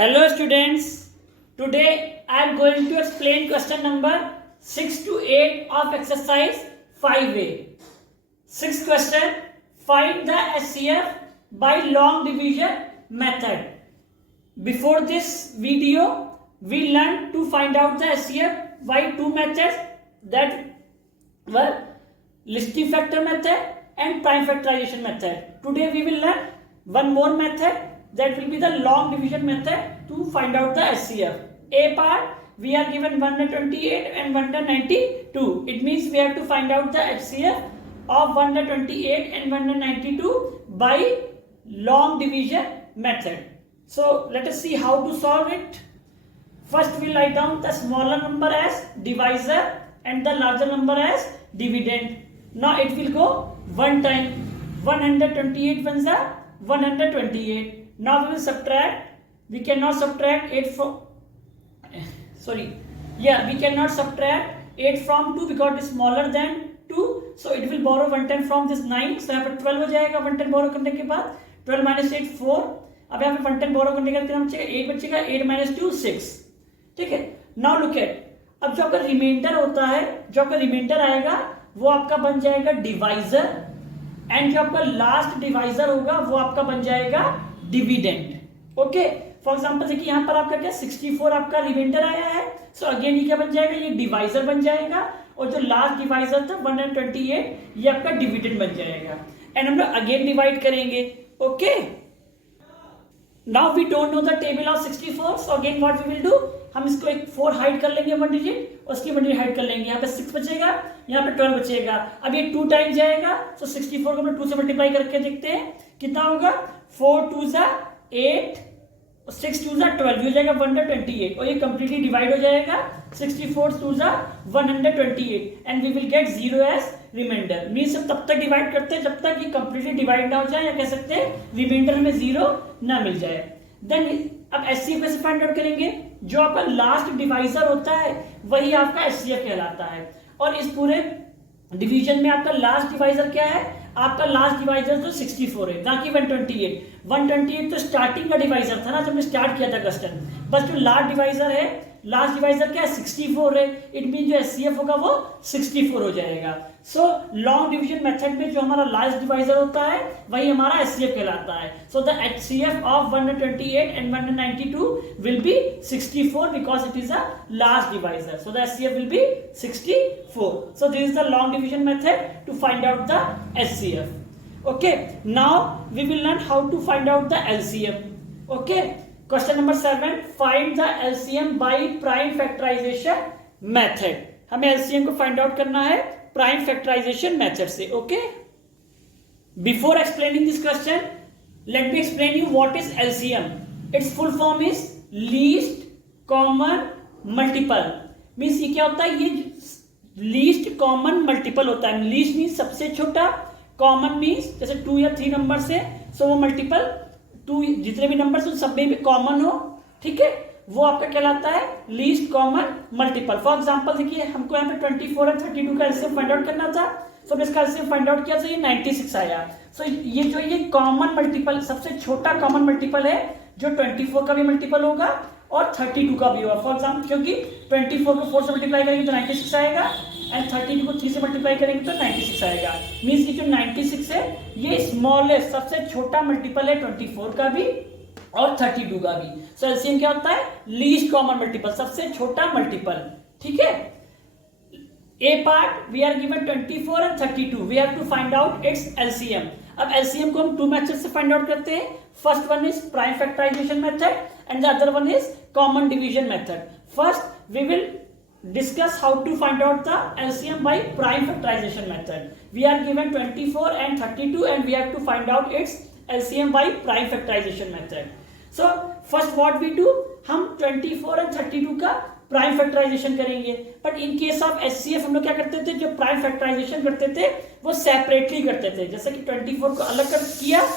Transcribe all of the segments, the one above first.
Hello students, today I am going to explain question number 6 to 8 of exercise 5a. Sixth question, find the HCF by long division method. Before this video, we learned to find out the HCF by two methods that were listing factor method and prime factorization method. Today we will learn one more method, that will be the long division method to find out the HCF. A part, we are given 128 and 192. It means we have to find out the HCF of 128 and 192 by long division method. So let us see how to solve it. First we write down the smaller number as divisor and the larger number as dividend. Now it will go one time. 128 ones are 128. Now we will subtract. We cannot subtract 8 from we cannot subtract 8 from 2 because it is smaller than 2. So it will borrow 110 from this 9. So यहाँ पर 12 हो जाएगा 110 borrow करने के बाद. 12 minus 8 4. अब यहाँ पे 110 borrow करने के बाद 8 बचेगा. 8 minus 2 6. ठीक है. Now look at. अब जो आपका रिमाइंडर होता है, जो आपका रिमाइंडर आएगा वो आपका बन जाएगा डिवाइजर, एंड जो आपका लास्ट डिवाइजर होगा वो आपका बन जाएगा डिविडेंड. ओके, फॉर एग्जांपल देखिए यहाँ पर आपका क्या 64 आपका रिमाइंडर आया है. सो अगेन ये क्या बन जाएगा, ये डिवाइजर बन जाएगा, और जो लास्ट डिवाइजर था 128 ये आपका डिविडेंड बन जाएगा. एंड हम लोग अगेन डिवाइड करेंगे. Okay, now we don't know the table of 64. So again what we will do, हम इसको एक 4 हाइड कर लेंगे, 1 डिजिट, उसकी 1 डिजिट हाइड कर लेंगे. यहाँ पे 6 बचेगा, यहाँ पे 12 बचेगा. अब ये 2 टाइम जाएगा. सो 64 को हम 2 से मल्टीप्लाई करके देखते हैं कितना होगा. 4 2 जा 8, 6 2 जा 12, हो जाएगा 128, और ये कंप्लीटली डिवाइड हो जाएगा. 64 2 जा 128 and we will get 0 as remainder. Means तब तक डिवाइड करते हैं जब तक ये कंप्लीटली डिवाइड ना हो जाए, या कह सकते हैं रिमाइंडर हमें 0 ना मिल जाए. देन अब HCF कैसे फाइंड आउट करेंगे. जो आपका लास्ट डिवाइजर होता है वही आपका HCF कहलाता है. और इस पूरे डिवीजन में आपका लास्ट डिवाइजर क्या है, आपका लास्ट डिवाइजर तो 64 है, ना कि 128. 128 तो स्टार्टिंग का डिवाइजर था ना, जब हमने स्टार्ट किया था क्वेश्चन. बस जो लास्ट डिवाइजर है, लास्ट डिवाइजर क्या है 64 है. इट मीन जो HCF होगा वो 64 हो जाएगा. सो लॉन्ग डिवीजन मेथड में जो हमारा लास्ट डिवाइजर होता है वही हमारा HCF कहलाता है. So the HCF of 128 and 192 will be 64 because it is a last divisor. So the HCF will be 64. So this is the long division method to find out the HCF. Okay, now we will learn how to find out the LCM. Okay, question number 7, find the LCM by prime factorization method. हमें LCM को find out करना है prime factorization method से. Okay, before explaining this question, let me explain you what is LCM. Its full form is least common multiple. Means ये क्या होता है, ये least common multiple होता है. least means सबसे छोटा, कॉमन मीन्स जैसे 2 या 3 नंबर से, सो वो मल्टीपल 2 जितने भी नंबर से सब में भी कॉमन हो. ठीक है, वो आपका कहलाता है least common multiple. For example देखिए हमको यहाँ पे 24 और 32 का एलसीएम फाइंड आउट करना था. सो हमने इसका एलसीएम फाइंड आउट किया, तो ये 96 आया. सो ये जो ये कॉमन मल्टीपल सबसे छोटा कॉमन मल्टीपल है, जो 24 का भी मल्टीपल होगा और 32 का भी होगा. फॉर एग्जाम्पल क्योंकि 24 को 4 से मल्टीप्लाई करेंगे तो 96 आएगा, एंड 32 को 3 से मल्टीप्लाई करेंगे तो 96 आएगा. मीन्स कि जो 96 है ये स्मॉलेस्ट सबसे छोटा मल्टीपल है 24 का भी और 32 का भी. सो एलसीएम क्या होता है, लीस्ट कॉमन मल्टीपल, सबसे छोटा मल्टीपल. ठीक है, A part we are given 24 and 32, we have to find out its LCM. अब एलसीएम को हम 2 मेथड से फाइंड आउट करते हैं. First one is prime factorization method and the other one is common division method. First we will discuss how to find out the LCM by prime factorization method. We are given 24 and 32 and we have to find out its LCM by prime factorization method. So first what we do, हम 24 and 32 का prime factorisation करेंगे. But in case of HCF हम लोग क्या करते थे, जो prime factorisation करते थे वो सेपरेटली करते थे. जैसे कि 24 को अलग कर किया,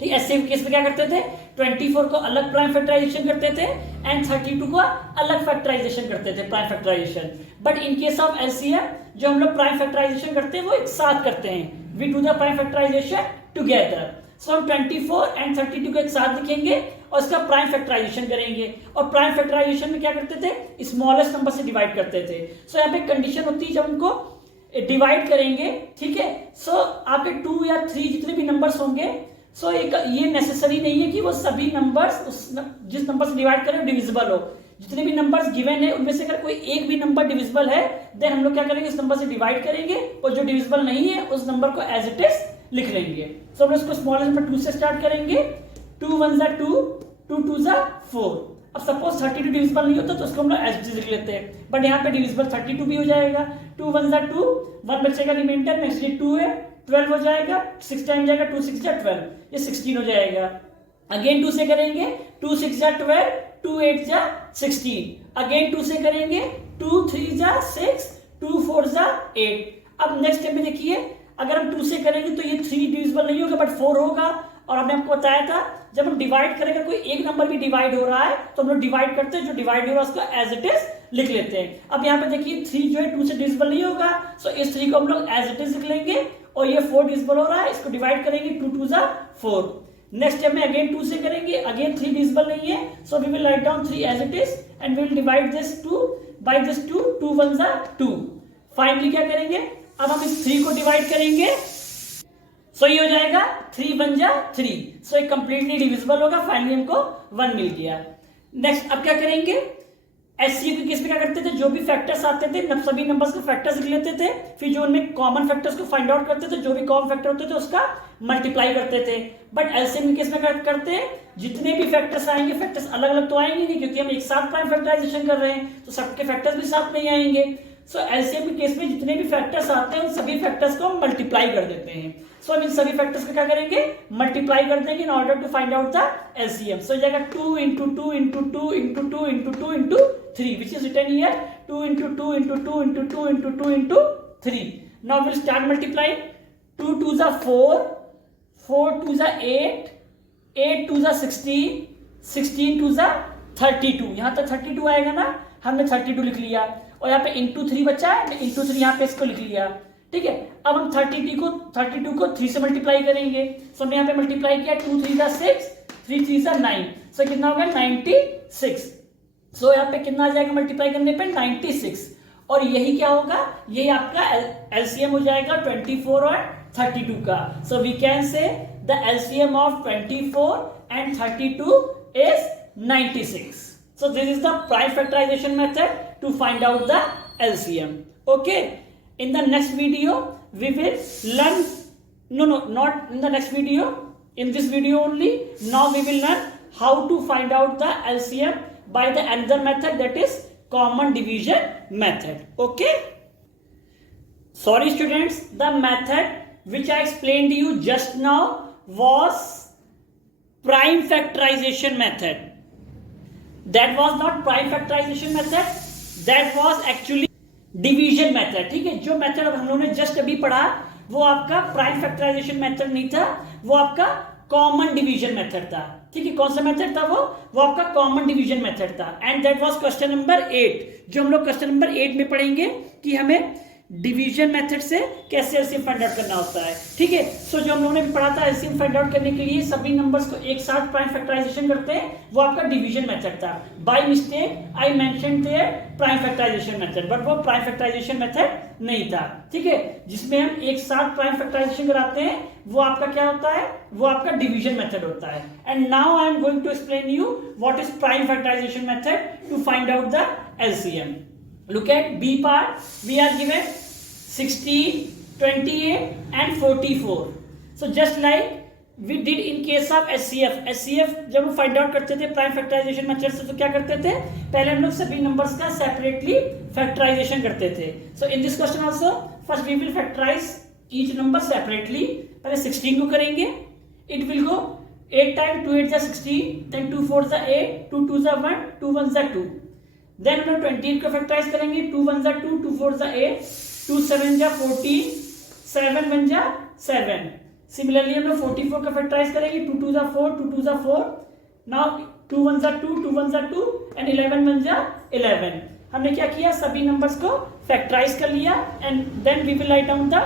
ठीक. HCF केस में क्या करते थे, 24 को अलग प्राइम फैक्टराइजेशन करते थे एंड 32 को अलग फैक्टराइजेशन करते थे prime factorization. But in case of LCM जो हम लोग प्राइम फैक्टराइजेशन करते हैं वो एक साथ करते हैं. We do the prime factorization together. So हम 24 एंड 32 को एक साथ लिखेंगे और इसका प्राइम फैक्टराइजेशन करेंगे। और प्राइम फैक्टराइजेशन में क्या करते थे, स्मॉलेस्ट नंबर से डिवाइड करते थे। सो यहाँ पे कंडीशन होती है जब उनको डिवाइड करेंगे, ठीक है, सो आपके 2 या 3 जितने भी नंबर्स होंगे, सो ये नेसेसरी नहीं है कि वो सभी नंबर्स जिस नंबर से डिवाइड करें डिविजिबल हो। जितने भी नंबर्स गिवन है उनमें से अगर कोई एक भी नंबर डिविजिबल है देन हम लोग क्या करेंगे, इस नंबर से डिवाइड करेंगे और जो डिविजिबल नहीं है उस नंबर को एज इट इज लिख लेंगे। सो हम इसको स्मॉलेस्ट नंबर 2 से स्टार्ट करेंगे। 2 1 जा 2, 2 2 जा 4। अब सपोज 32 डिविजिबल नहीं होता तो उसको हम लोग एज इट इज लिख लेते हैं, बट यहाँ पे डिविजिबल 32 भी हो जाएगा। 2 1 जा 2, 1 बचेगा रिमाइंडर में, इसलिए 2 है, 12 हो जाएगा, 6 टाइम जाएगा, 2 6 जा 12, ये 16 हो जाएगा। अगेन 2 से करेंगे, 2 6 जा 12, 2 8 जा 16। अगेन 2 से करेंगे, 2 3 जा 6, 2 4 जा 8। अब नेक्स्ट स्टेप में देखिए, अगर हम 2 से करेंगे तो ये 3 डिविजिबल नहीं होगा बट 4 होगा। और हमने आपको बताया था जब हम डिवाइड करेंगे, कोई एक नंबर भी डिवाइड हो रहा है तो हम लोग डिवाइड करते हैं, जो डिवाइड हो रहा है उसको एज इट इज लिख लेते हैं। अब यहाँ पे देखिए 3 जो है 2 से डिविजिबल नहीं होगा, सो इस 3 को हम लोग एज इट इज लिख लेंगे। और ये 4 डिविजिबल हो रहा है, इसको डिवाइड करेंगे, 2 2 जा 4। नेक्स्ट स्टेप में अगेन 2 से करेंगे, अगेन 3 डिविजिबल नहीं है, so we will write down 3 as it is and we will divide this 2 by this 2, 2 1 जा 2। फाइनली क्या करेंगे, अब हम इस 3 को डिवाइड करेंगे, सो ये हो जाएगा 3 1 जा 3, सो ये कंप्लीटली डिविजिबल होगा। फाइनली हमको 1 मिल गया। नेक्स्ट अब क्या करेंगे, एचसीएफ के केस में क्या करते थे, जो भी फैक्टर्स आते थे सभी नंबर्स के फैक्टर्स लिख लेते थे, फिर जो उनमें कॉमन फैक्टर्स को फाइंड आउट करते थे, जो भी कॉमन फैक्टर होते थे उसका मल्टीप्लाई करते थे। बट एलसीएम के केस में क्या करते हैं, जितने भी फैक्टर्स आएंगे, फैक्टर्स अलग अलग तो आएंगे नहीं, क्योंकि हम एक साथ प्राइम फैक्टराइजेशन कर रहे हैं तो सबके फैक्टर्स भी साथ नहीं आएंगे। सो एलसीएम के केस में जितने भी फैक्टर्स आते हैं उन सभी फैक्टर्स को हम मल्टीप्लाई कर देते हैं। सो हम इन सभी फैक्टर्स को क्या करेंगे, मल्टीप्लाई कर देंगे in order to find out the LCM. So जाएगा 2 into 2 into 2 into 2 into 2 into 3, which is written here 2 into 2 into 2 into 2 into 2 into 3. Now we'll start multiplying. 2 2 जा 4, 4 2 जा 8, 8 2 जा 16, 16 2 जा 32। यहाँ तक 32 आएगा ना, हमने 32 लिख लिया और यहाँ पे इंटू 3 बचा है, इंटू 3 यहाँ पे इसको लिख लिया, ठीक है। अब हम 32 को 3 से मल्टीप्लाई करेंगे, सो हमने यहाँ पे मल्टीप्लाई किया, 2 3 जा 6, 3 3 जा 9, सो कितना होगा 96। सो यहाँ पे कितना आ जाएगा मल्टीप्लाई करने पे 96, और यही क्या होगा, यही आपका एलसीएम हो जाएगा 24 और 32 का। So we can say the LCM of 24 and 32 is 96. So this is the prime factorization method to find out the LCM. Okay. In the next video we will learn, not in the next video, in this video only. Now we will learn how to find out the LCM by the another method, that is common division method. Okay. Sorry students, the method which I explained to you just now was prime factorization method. That was not prime factorization method, that was actually division method. ठीक है, जो method अब हम लोगों ने just अभी पढ़ा वो आपका प्राइम फैक्टराइजेशन मेथड नहीं था, वो आपका कॉमन डिवीजन मेथड था। ठीक है, कौन सा मेथड था वो आपका कॉमन डिवीजन मेथड था। And that was question number 8, जो हम लोग क्वेश्चन नंबर 8 में पढ़ेंगे कि हमें डिवीजन मेथड से कैसे एलसीएम फाइंड आउट करना होता है। ठीक है, सो जो हम लोगों ने पढ़ा था एलसीएम फाइंड आउट करने के लिए सभी नंबर्स को एक साथ प्राइम फैक्टराइजेशन करते हैं, वो आपका डिवीजन मेथड था। By mistake I mentioned there prime factorization method, but वो प्राइम फैक्टराइजेशन मेथड नहीं था। ठीक है, जिसमें हम एक साथ प्राइम फैक्टराइजेशन कराते हैं वो आपका क्या होता है, वो आपका डिवीजन मेथड होता है। And now I am going to explain you what is prime factorization method to find out the LCM. Look at B part. We are given 16, 28 and 44. So just like we did in case of SCF जब हम find out करते थे prime factorization method से तो क्या करते थे, पहले हम लोग सभी नंबर्स का सेपरेटली फैक्टराइजेशन करते थे। So in this question also first we will factorize each number separately. पहले 16 को करेंगे, it will go 8 times 2 8 जा 16, then 2 4 जा 8, 2 2 जा 1, 2 1 जा 2। देन हम लोग 28 को फैक्टराइज करेंगे, 2 1 जा 2, 2 4 जा 8, 2 7 जा 14, 7 1 जा 7। सिमिलरली हम लोग 44 को फैक्टराइज करेंगे, 2 2 जा 4, 2 2 जा 4, नाउ 2 1 जा 2, 2 1 जा 2 एंड 11 1 जा 11। हमने क्या किया, सभी नंबर्स को फैक्टराइज कर लिया and then we will write down the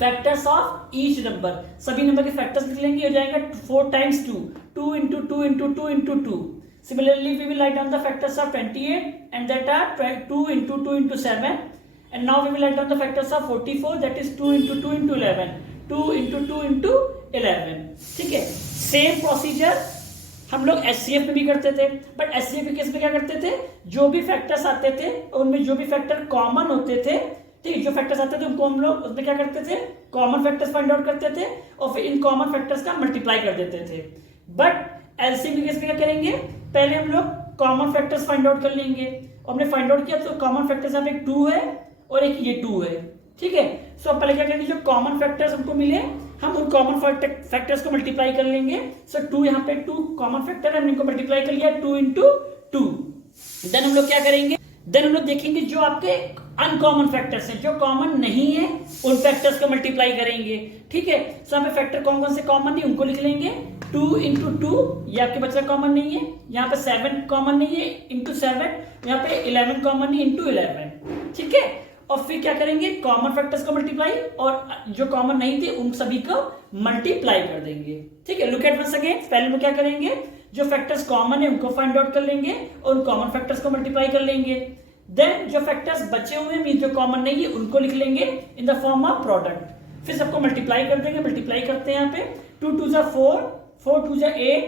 factors of each number, सभी नंबर के फैक्टर्स लिख लेंगे, हो जाएगा 4 times 2, 2 into 2 into 2 into 2. Similarly, we will write down the factors of 28 and that are 2 into 2 into 7. And now we will write down the factors of 44, that is 2 into 2 into 11, 2 into 2 into 11. ठीक है, same procedure हम लोग HCF में भी करते थे, but HCF के case में क्या करते थे, जो भी फैक्टर्स आते थे उनमें जो भी फैक्टर कॉमन होते थे, ठीक, जो फैक्टर्स आते थे उनको हम लोग उसमें क्या करते थे, कॉमन फैक्टर्स फाइंड आउट करते थे और फिर इन कॉमन फैक्टर्स का मल्टीप्लाई कर देते थे. बट एलसीएम के केस में क्या करेंगे, पहले हम लोग कॉमन फैक्टर्स फाइंड आउट कर लेंगे. हमने फाइंड आउट किया तो कॉमन फैक्टर्स यहाँ पे एक 2 है और एक ये 2 है. ठीक है, सो पहले क्या करेंगे, जो कॉमन फैक्टर्स हमको मिले हम उन कॉमन फैक्टर्स को मल्टीप्लाई कर लेंगे. सो 2 यहाँ पे 2 कॉमन फैक्टर है, हमने इनको मल्टीप्लाई कर लिया 2 into 2. देन हम लोग क्या करेंगे, देन हम लोग देखेंगे जो आपके अनकॉमन फैक्टर्स हैं, जो कॉमन नहीं है उन फैक्टर्स को मल्टीप्लाई करेंगे. ठीक है, सो यहाँ पे फैक्टर कौन कौन से कॉमन नहीं उनको लिख लेंगे. 2 into 2 ये आपके बच्चा कॉमन नहीं है, यहाँ पे 7 कॉमन नहीं है into 7, यहाँ पे 11 कॉमन नहीं into 11. ठीक है, और फिर क्या करेंगे, कॉमन फैक्टर्स को मल्टीप्लाई और जो कॉमन नहीं थे उन सभी को मल्टीप्लाई कर देंगे. ठीक है, लुक एट वंस अगेन. पहले हम क्या करेंगे, जो फैक्टर्स कॉमन है उनको फाइंड आउट कर लेंगे और उन कॉमन फैक्टर्स को मल्टीप्लाई कर लेंगे. देन जो फैक्टर्स बचे हुए हैं जो कॉमन नहीं है उनको लिख लेंगे in the form of product. फिर सबको मल्टीप्लाई कर देंगे. मल्टीप्लाई करते हैं यहाँ पे 2 2 जा 4, 4 2 जा 8,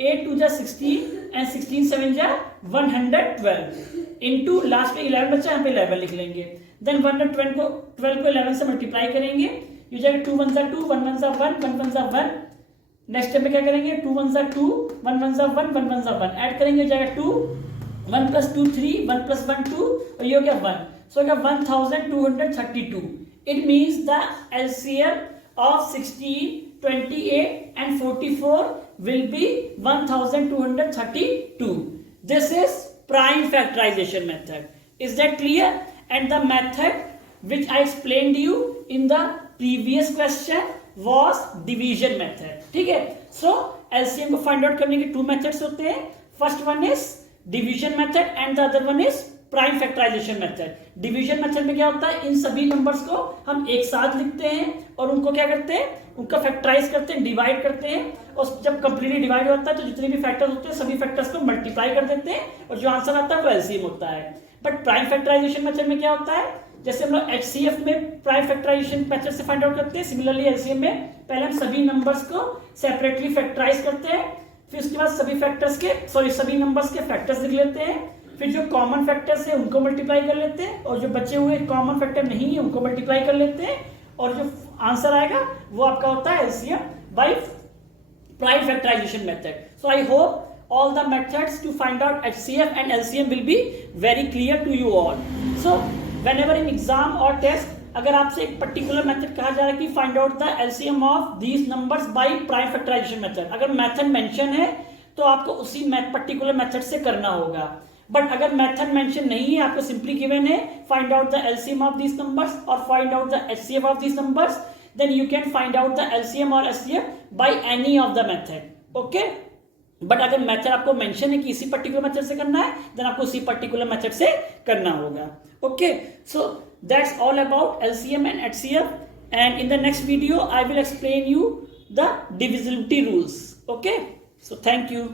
8 2 जा 16 एंड 16 7 जा 112 इनटू लास्ट में 11 बचा, यहाँ पे 11 लिख लेंगे. देन 112 को 11 से मल्टीप्लाई करेंगे, ये जाएगा 2 1 जा 2, 1 1 जा 1, 1 1 जा 1. नेक्स्ट स्टेप में क्या करेंगे, 2 1 जा 2, 1 1 जा 1, 1 1 जा 1 ऐड करेंगे, हो जाएगा 2, 1 plus 2 3, 1 plus 1 2 और ये हो गया 1. सो हो गया 1232. It means the LCM of 16, 28 and 44 will be 1232. This is prime factorization method. Is that clear? And the method which I explained you in the previous question was division method. ठीक है, so LCM को find out करने के 2 methods होते हैं. First one is division method and the other one is prime factorization method. Division method में क्या होता है, इन सभी नंबर्स को हम एक साथ लिखते हैं और उनको क्या करते हैं, उनका फैक्टराइज करते हैं, डिवाइड करते हैं और जब कंप्लीटली डिवाइड होता है तो जितने भी फैक्टर्स होते हैं सभी फैक्टर्स को मल्टीप्लाई कर देते हैं और जो आंसर आता है वो एलसीएम होता है. बट प्राइम फैक्टराइजेशन मेथड में क्या होता है, जैसे हम लोग एचसीएफ में प्राइम फैक्टराइजेशन मेथड से फाइंड आउट करते हैं, सिमिलरली एलसीएम में पहले हम सभी नंबर्स को सेपरेटली फैक्टराइज करते हैं, फिर उसके बाद सभी नंबर्स के फैक्टर्स लिख लेते हैं, फिर जो कॉमन फैक्टर्स है उनको मल्टीप्लाई कर लेते हैं और जो बचे हुए कॉमन फैक्टर नहीं है उनको मल्टीप्लाई कर लेते हैं और जो आंसर आएगा वो आपका होता है LCM by prime factorization method. So I hope all the methods to find out HCF and LCM will be very clear to you all. So whenever in exam or test अगर आपसे एक particular method कहा जा रहा है कि find out the LCM of these numbers by prime factorization method, अगर method mention है तो आपको उसी पर्टिकुलर मेथड से करना होगा. बट अगर मेथड मेंशन नहीं है, आपको सिंपली गिवन है find out the LCM of these numbers और find out the HCF of these numbers, then you can find out the LCM और HCF by any of the method. Okay, but अगर method आपको mention है कि इसी particular method से करना है, देन आपको उसी पर्टिकुलर मेथड से करना होगा. Okay, so that's all about LCM and HCF, and in the next video I will explain you the divisibility rules. Okay, so thank you.